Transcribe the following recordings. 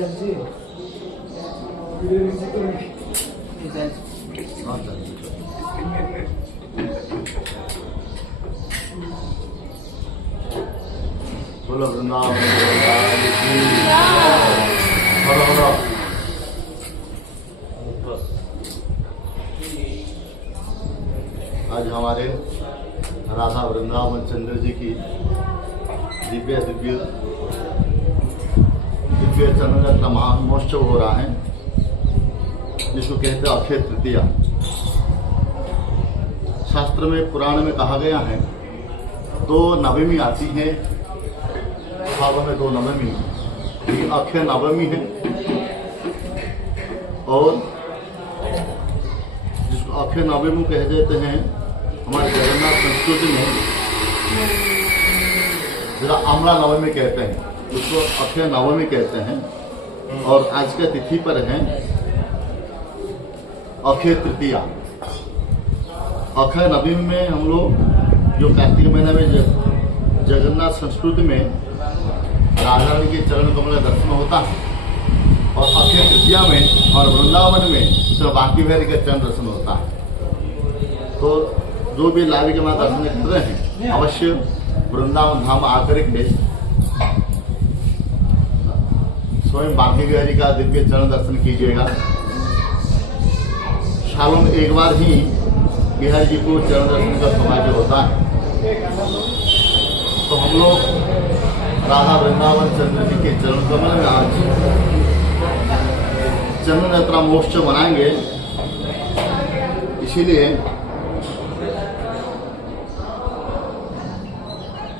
बोलो वृंदावन। आज हमारे राधा वृंदावन चंद्र जी की दिव्य चंद्र का महोत्सव हो रहा है, जिसको कहते हैं अक्षय तृतीया। शास्त्र में पुराण में कहा गया है 2 नवमी आती है, सालों में 2 नवमी, अक्षय नवमी है और जिसको अक्षय नवमी कह देते हैं। हमारे जगन्नाथ संस्कृति में जरा अमला नवमी कहते हैं, उसको अक्षय नवमी कहते हैं। और आज के तिथि पर है अक्षय तृतीया। अक्षय नवमी में हम लोग जो कार्तिक महीने में जगन्नाथ संस्कृति में राधा रानी के चरण कमल का दर्शन होता है, और अक्षय तृतीया में और वृंदावन में सिर्फ बांकी बिहारी का चरण दर्शन होता है। तो जो भी लाभ के मां दर्शन कर रहे हैं, अवश्य वृंदावन धाम आकर के स्वयं बांकी बिहारी का दिव्य चरण दर्शन कीजिएगा। सालों में एक बार ही बिहारी जी को चरण दर्शन का सौभाग्य होता है। तो हम लोग राधा वृंदावन चंद्र जी के चरण कमल में आज चंद्र यात्रा महोत्सव मनाएंगे। इसीलिए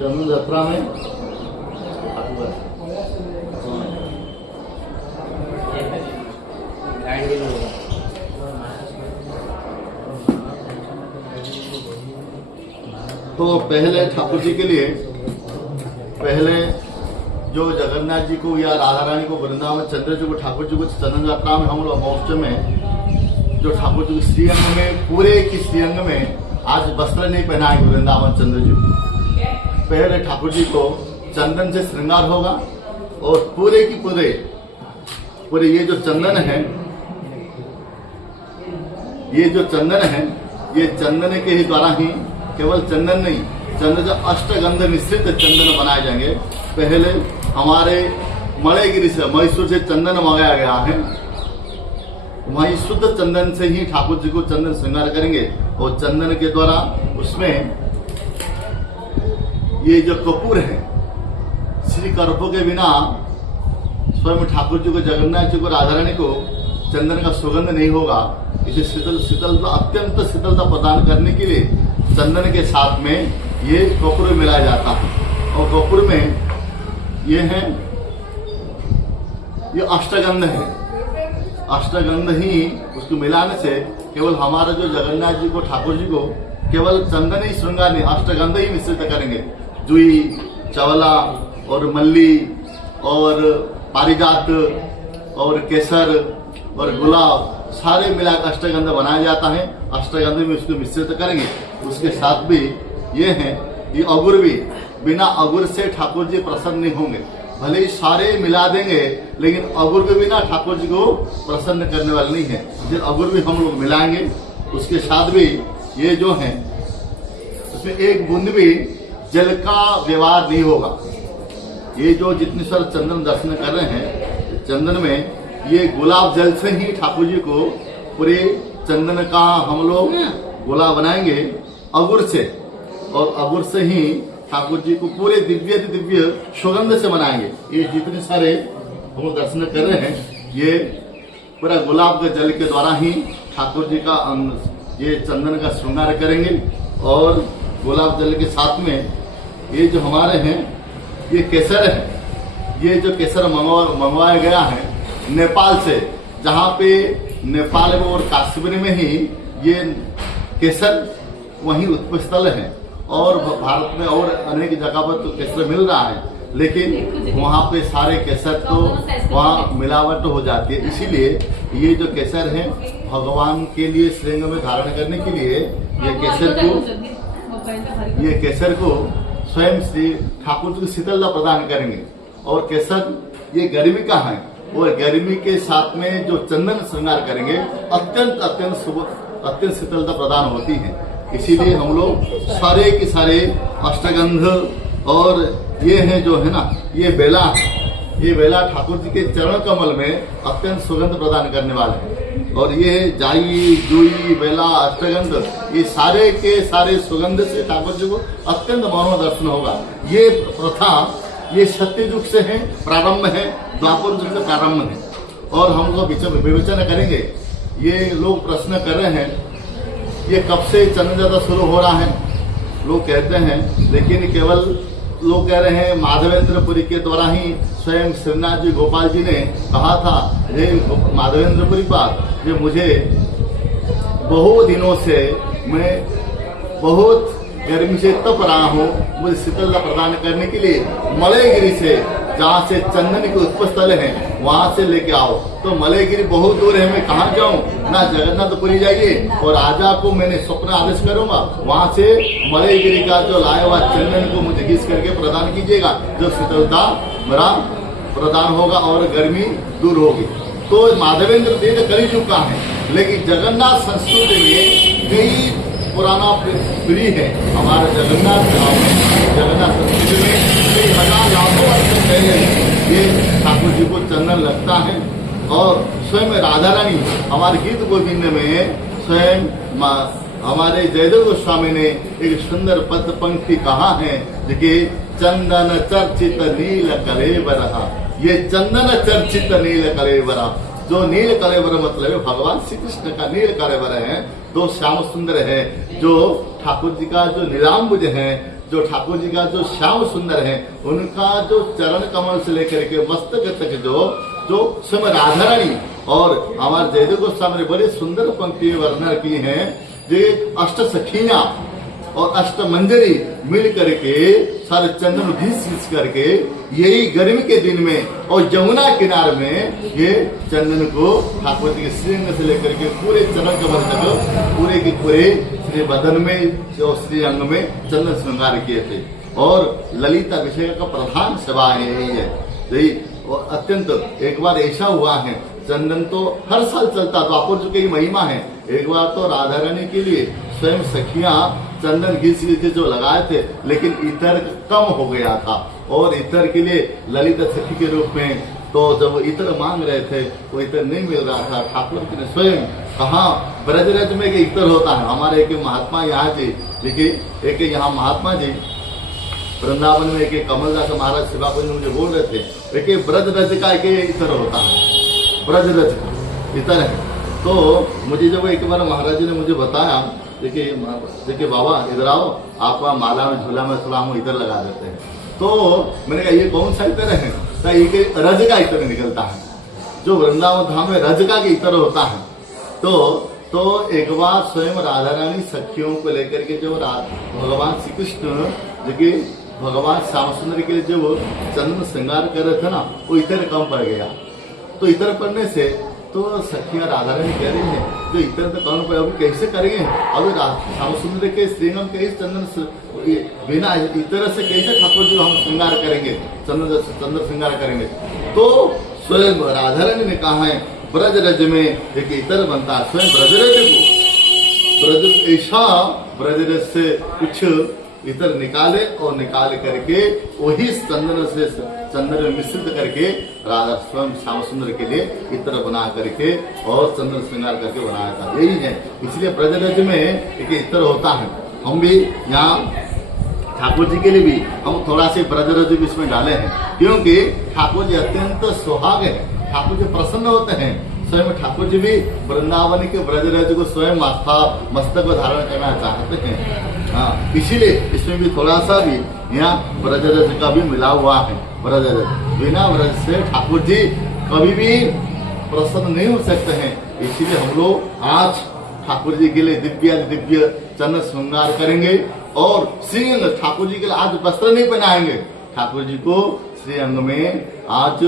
चंद्र यात्रा में तो पहले ठाकुर जी के लिए पहले जो जगन्नाथ जी को या राधा रानी को वृंदावन चंद्र जी को ठाकुर जी को चंदन यात्रा में हम लोग महोत्सव में जो ठाकुर जी को श्रीअंग में पूरे की श्रीअंग में आज वस्त्र नहीं पहनाएंगे वृंदावन चंद्र जी। पहले ठाकुर जी को चंदन से श्रृंगार होगा और पूरे की पूरे ये जो चंदन है, ये जो चंदन है, ये चंदन के ही द्वारा ही, केवल चंदन नहीं, चंदन जो अष्टगंध मिश्रित चंदन बनाए जाएंगे। पहले हमारे मणिगिरी से मैसूर से चंदन मंगाया गया है, वहीं शुद्ध चंदन से ही ठाकुर जी को चंदन श्रृंगार करेंगे। और चंदन के द्वारा उसमें ये जो कपूर है, श्री कर्पूर के बिना स्वयं ठाकुर जी को, जगन्नाथ जी को, राधा रानी को चंदन का सुगंध नहीं होगा। इसे शीतलता अत्यंत शीतलता प्रदान करने के लिए चंदन के साथ में ये कपूर मिलाया जाता है। और कपूर में ये है, ये अष्टगंध है। अष्टगंध ही उसको मिलाने से केवल हमारा जो जगन्नाथ जी को, ठाकुर जी को केवल चंदन ही श्रृंगार नहीं, अष्टगंध ही मिश्रित करेंगे। जुई, चवला और मल्ली और पारिजात और केसर और गुलाब सारे मिलाकर अष्टगंध बनाया जाता है। अष्टगंध में उसको मिश्रित करेंगे। उसके साथ भी ये है, ये अगुर भी, बिना अगुर से ठाकुर जी प्रसन्न नहीं होंगे। भले ही सारे मिला देंगे, लेकिन अगुर के बिना ठाकुर जी को प्रसन्न करने वाले नहीं है। फिर अगुर भी हम लोग मिलाएंगे। उसके साथ भी ये जो है, उसमें एक बूंद भी जल का व्यवहार नहीं होगा। ये जो जितने सारे चंदन दर्शन कर रहे हैं, चंदन में ये गुलाब जल से ही ठाकुर जी को पूरे चंदन का हम लोग गोला बनाएंगे अगुर से, और अगुर से ही ठाकुर जी को पूरे दिव्य दिव्य सुगंध से बनाएंगे। ये जितने सारे हम लोग दर्शन कर रहे हैं, ये पूरा गुलाब के जल के द्वारा ही ठाकुर जी का ये चंदन का श्रृंगार करेंगे। और गुलाब जल के साथ में ये जो हमारे हैं, ये केसर है। ये जो केसर मंगवाया गया है नेपाल से, जहाँ पे नेपाल में और कश्मीर में ही ये केसर वही उत्पत्ति स्थल है। और भारत में और अनेक जगह पर तो केसर मिल रहा है, लेकिन वहाँ पे सारे केसर तो वहाँ मिलावट हो जाती है। इसीलिए ये जो केसर है, भगवान के लिए श्रृंग में धारण करने के लिए ये केसर को स्वयं श्री ठाकुर जी को शीतलता प्रदान करेंगे। और केसर ये गर्मी का है, और गर्मी के साथ में जो चंदन श्रृंगार करेंगे अत्यंत अत्यंत शीतलता प्रदान होती है। इसीलिए हम लोग सारे के सारे अष्टगंध और ये है जो है ना ये बेला ठाकुर जी के चरण कमल में अत्यंत सुगंध प्रदान करने वाले हैं। और ये जाई जुई बेला अष्टगंध ये सारे के सारे सुगंध से ठाकुर जी को अत्यंत मनोदर्शन होगा। ये प्रथा ये सत्ययुग से है, प्रारंभ है, द्वापर युग से प्रारंभ है। और हम लोग विवेचना करेंगे। ये लोग प्रश्न कर रहे हैं ये कब से चंदन ज्यादा शुरू हो रहा है, लोग कहते हैं, लेकिन केवल लोग कह रहे हैं माधवेंद्रपुरी के द्वारा ही स्वयं श्रीनाथ जी गोपाल जी ने कहा था, हे माधवेंद्रपुरी पाद ये मुझे बहुत दिनों से मैं बहुत गर्मी से तप रहा हूँ, मुझे शीतलता प्रदान करने के लिए मलयगिरी से जहाँ से चंदन के उत्पस्थल है वहां से लेके आओ। तो मलयगिरी बहुत दूर है, मैं कहाँ जाऊँ, ना जगन्नाथपुरी जाइए और राजा को मैंने स्वप्न आदेश करूंगा वहां से मलयगिरी का जो लाया हुआ चंदन को मुझे घिस करके प्रदान कीजिएगा, जो शीतलता बड़ा प्रदान होगा और गर्मी दूर होगी। तो माधवेंद्र जी तो कली युग का है, लेकिन जगन्नाथ संस्कृति में कई पुराना पीढ़ी है। हमारे जगन्नाथ संस्कृति में कई हजार लाखों वर्ष पहले ये ठाकुर जी को चंदन लगता है। और स्वयं राधा रानी हमारे गीत गोविंद में स्वयं हमारे जयदेव गोस्वामी ने एक सुंदर पद पंक्ति कहा है कि चंदन चर्चित नील कलेवर, ये चंदन चर्चित नील कलेवर, जो नील कलेवर मतलब भगवान श्री कृष्ण का नील कलेवर है, तो श्याम सुंदर है, जो ठाकुर जी का जो नीलाम्बुज है, जो ठाकुर जी का जो श्याम सुंदर है, उनका जो चरण कमल से लेकर के मस्तक तक जो स्वयं राधा रानी और हमारे जयदेव गोस्वामी ने बड़ी सुंदर पंक्ति वर्णन की है। जे अष्ट सखियां और अष्ट मंजरी मिल करके सारे चंदन घिस करके यही गर्मी के दिन में और यमुना किनारे में ये चंदन को ठाकुर जी के श्रीअंग से लेकर के पूरे चरण कमल तक पूरे के पूरे श्री बदन में और श्री अंग में चंदन श्रृंगार किए थे। और ललित अभिषेक का प्रधान सेवा यही है। यही और अत्यंत एक बार ऐसा हुआ है, चंदन तो हर साल चलता, द्वापर युग की महिमा है। एक बार तो राधा रानी के लिए स्वयं सखियां चंदन घिस के जो लगाए थे, लेकिन इतर कम हो गया था और इतर के लिए ललित सखी के रूप में तो जब इतर मांग रहे थे तो इतर नहीं मिल रहा था। ठाकुर जी ने स्वयं कहा ब्रजरज में इतर होता है। हमारे एक महात्मा यहाँ जी, देखिए एक यहाँ महात्मा जी वृंदावन में एक कमलदास महाराज सेवापुरी मुझे बोल रहे थे, देखिए ब्रज रज का एक इतर होता है, ब्रज रज का इतर है। तो मुझे जब एक बार महाराज जी ने मुझे बताया, देखिए बाबा इधर आओ, आपका माला में झूला में थोड़ा हम इतर लगा देते हैं। तो मैंने कहा ये कौन सा इतर है, तो ये रज का इतर निकलता है, जो वृंदावन धाम में रज का इतर होता है। तो एक बार स्वयं राधा रानी सखियों को लेकर के जब भगवान श्री कृष्ण जो भगवान श्याम सुंदर के लिए जब चंदन श्रृंगार कर रहे थे ना, वो इतर कम पड़ गया। तो इतर पड़ने से तो सखियां राधा रानी कह रही है जो इतर तो कौन पड़े, अभी कैसे करेंगे, अभी श्याम सुंदर के श्रींगम के इस चंदन बिना इतर से कैसे ठाकुर जी हम श्रृंगार करेंगे, चंदन श्रृंगार करेंगे। तो स्वयं राधा रानी ने कहा है ब्रज रज में एक इतर बनता है, स्वयं ब्रजरज को ब्रज ऐसा ब्रजरज से कुछ इतर निकाले और निकाल करके वही चंदन में मिश्रित करके राधा स्वयं श्याम सुंदर के लिए इतर बना करके और चंदन श्रृंगार करके बनाया था। यही है, इसलिए ब्रजरज में एक इतर होता है। हम भी यहाँ ठाकुर जी के लिए भी हम थोड़ा से ब्रजरज भी इसमें डाले हैं, क्योंकि ठाकुर जी अत्यंत सुहाग है, ठाकुर जी प्रसन्न होते हैं। स्वयं ठाकुर जी भी वृंदावन के ब्रजरज को स्वयं मस्तक को धारण करना चाहते हैं। हाँ, इसीलिए इसमें भी थोड़ा सा भी यहाँ ब्रजरज का भी मिला हुआ है। ब्रजरज बिना ब्रज से ठाकुर जी कभी भी प्रसन्न नहीं हो सकते हैं। इसीलिए हम लोग आज ठाकुर जी के लिए दिव्य चंदन श्रृंगार करेंगे और श्रीअंग ठाकुर जी के लिए आज वस्त्र नहीं पहनाएंगे, ठाकुर जी को श्रीअंग में आज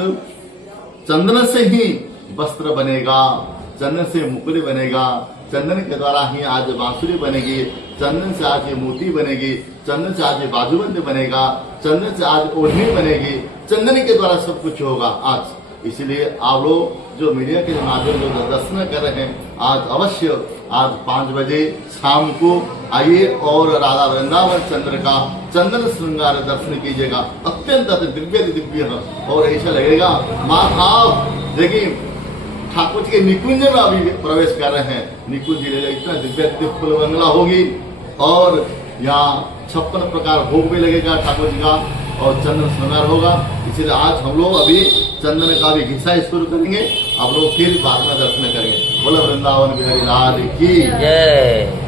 चंदन से ही वस्त्र बनेगा, चंदन से मुकुट बनेगा, चंदन के द्वारा ही आज बांसुरी बनेगी, चंदन से आज ये मोती बनेगी, चंदन से आज ये बाजूबंद बनेगा, चंदन से आज ओढ़नी बनेगी, चंदन के द्वारा सब कुछ होगा आज। इसलिए आप लोग जो मीडिया के माध्यम से जो दर्शन कर रहे हैं, आज अवश्य आज 5 बजे शाम को आइए और राधा वृंदावन चंद्र का चंदन श्रृंगार दर्शन कीजिएगा। अत्यंत दिव्य दिव्य और ऐसा लगेगा माँ आप देखिए ठाकुर जी के निकुंज में अभी प्रवेश कर रहे हैं। निकुंज जी इतना दिव्य दिव्य फूल बंगला होगी और यहाँ 56 प्रकार भोग भी लगेगा ठाकुर जी का और चंदन श्रृंगार होगा। इसलिए आज हम लोग अभी चंदन का भी घिसा शुरू करेंगे, आप लोग फिर बाद में दर्शन करेंगे। बोला वृंदावन बिहारी लाल की जय।